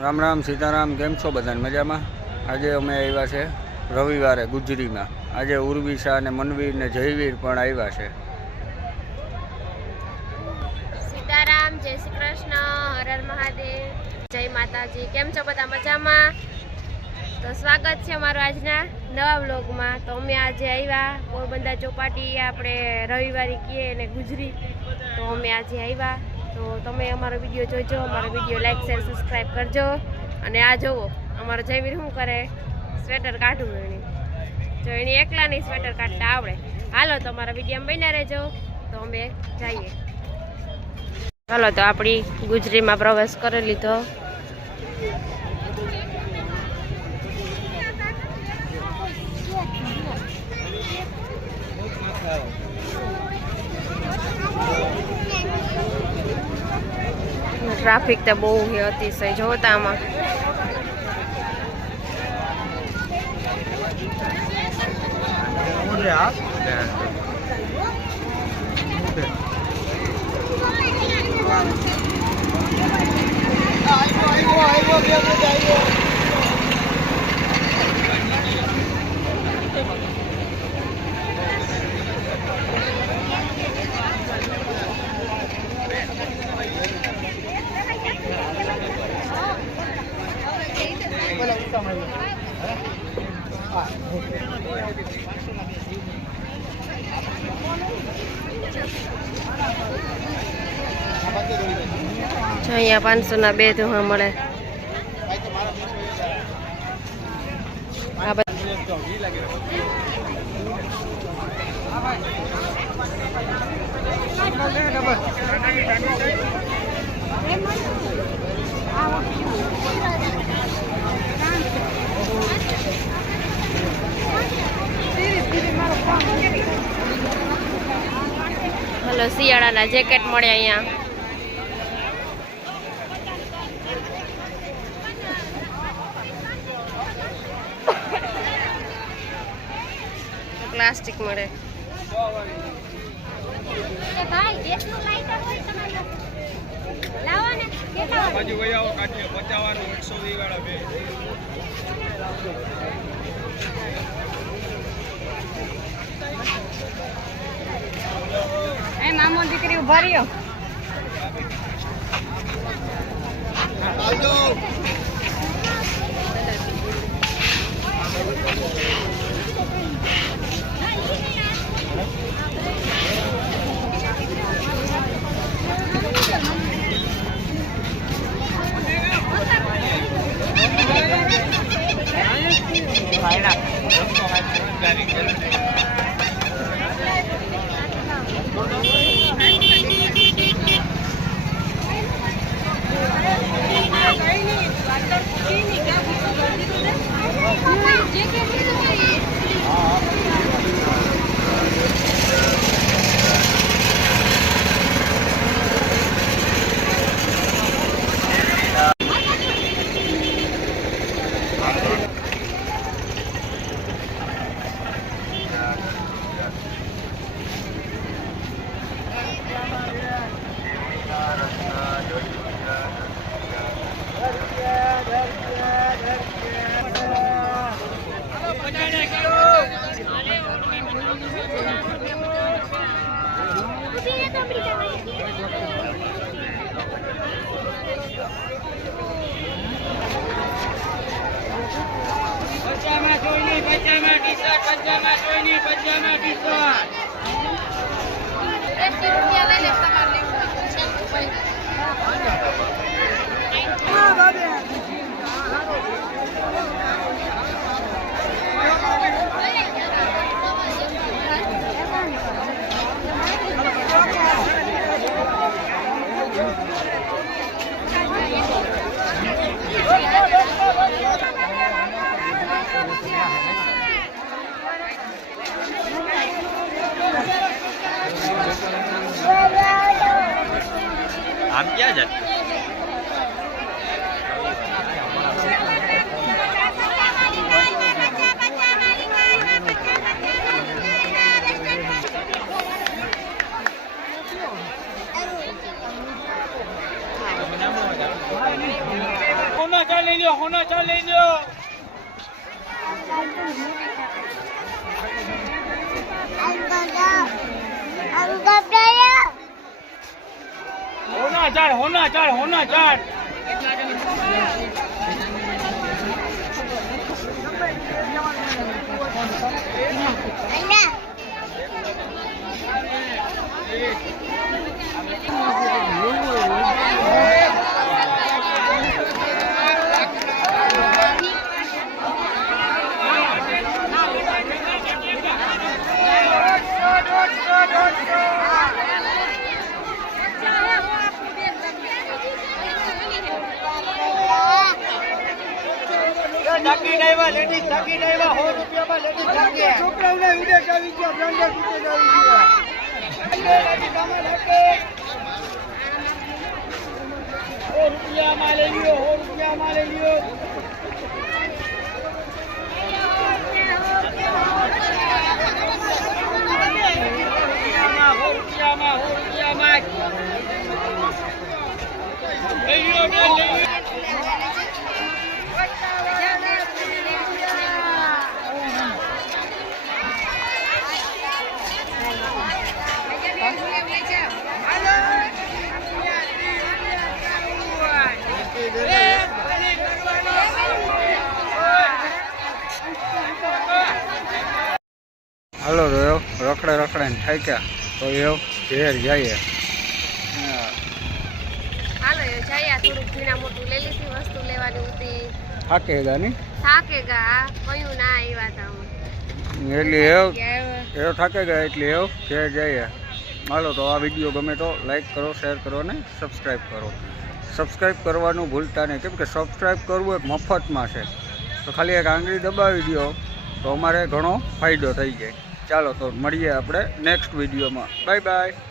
રામ રામ, સીતારામ, કેમ છો બધાને? મજામાં? આજે અમે આવ્યા છે રવિવારે ગુજરીમાં આજે ઉર્વિશા અને મનવીર ને જયવીર પણ આવ્યા છે. સીતારામ, જય શ્રી કૃષ્ણ, હર મહાદેવ, જય માતાજી. કેમ છો બધા મજામાં? તો સ્વાગત છે અમારું આજના નવા વ્લોગમાં. તો અમે આજે આવ્યા પોરબંદર ચોપાટી, આપણે રવિવારે કહીએ અને ગુજરી. તો અમે આજે આવ્યા. તો તમે અમારો વીડિયો જોજો, અમારો વીડિયો લાઈક શેર સબસ્ક્રાઈબ કરજો. અને આ જુઓ અમારો જયવીર શું કરે? સ્વેટર કાઢવું એની. જો એની એકલાની સ્વેટર કાઢતા આવડે. હાલો, તો અમારા વિડીયોમાં બન્યા રહેજો. તો અમે જઈએ. ચાલો તો આપણી ગુજરીમાં પ્રવેશ કરી લીધો. ટ્રાફિક તો બહુ છે અતિશય જોતા આમાં. જો અહીંયા પાંચસો ના બે ધોવા મળે. આ બધા શિયાળાના જેકેટ મળે અહીંયા. પ્લાસ્ટિક મળે. એકસો વીસ વાળા બે. એ મામો દીકરી ઊભા રહ્યો. Приподняна писать! आप क्या जाते होना चले लियो होना चले लियो अंकल अंकल હોના ચાલ હોના ચાલ હોના ચાલ ટાકી ડાઈવા લેડીઝ થાકી ડાઈવા 100 રૂપિયામાં લેડીઝ ટાકી છોકરાઓને વિદેશ આવી ગયા બ્રાન્ડેડ ઉડેટ આવી ગયા. રૂપિયામાં લઈ લ્યો સો રૂપિયામાં લઈ લ્યો રૂપિયામાં સો રૂપિયામાં સો રૂપિયામાં લઈ લ્યો બેન લઈ લ્યો હાલો તો એવો રખડે રખડે ને થાક્યા તો એવો ઘેર જઈએ. હા. હાલો એ જઈએ થોડુંક ઝીણા મોટું લઈ લીધી વસ્તુ લેવાની હતી. થાકે ની? થાકે કયું ના આવ્યા તા એટલે એવો. એવો થાકે ગયા એટલે એવો ઘેર જઈએ. હાલો તો આ વીડિયો ગમે તો લાઈક કરો શેર કરો ને સબસ્ક્રાઈબ કરો. સબસ્ક્રાઈબ કરવાનું ભૂલતા નહીં. કેમ કે સબસ્ક્રાઈબ કરવું એક મફતમાં છે. તો ખાલી એક આંગળી દબાવી દો તો અમારે ઘણો ફાયદો થઈ જાય. ચાલો તો મળીએ આપણે નેક્સ્ટ વિડીયોમાં. Bye bye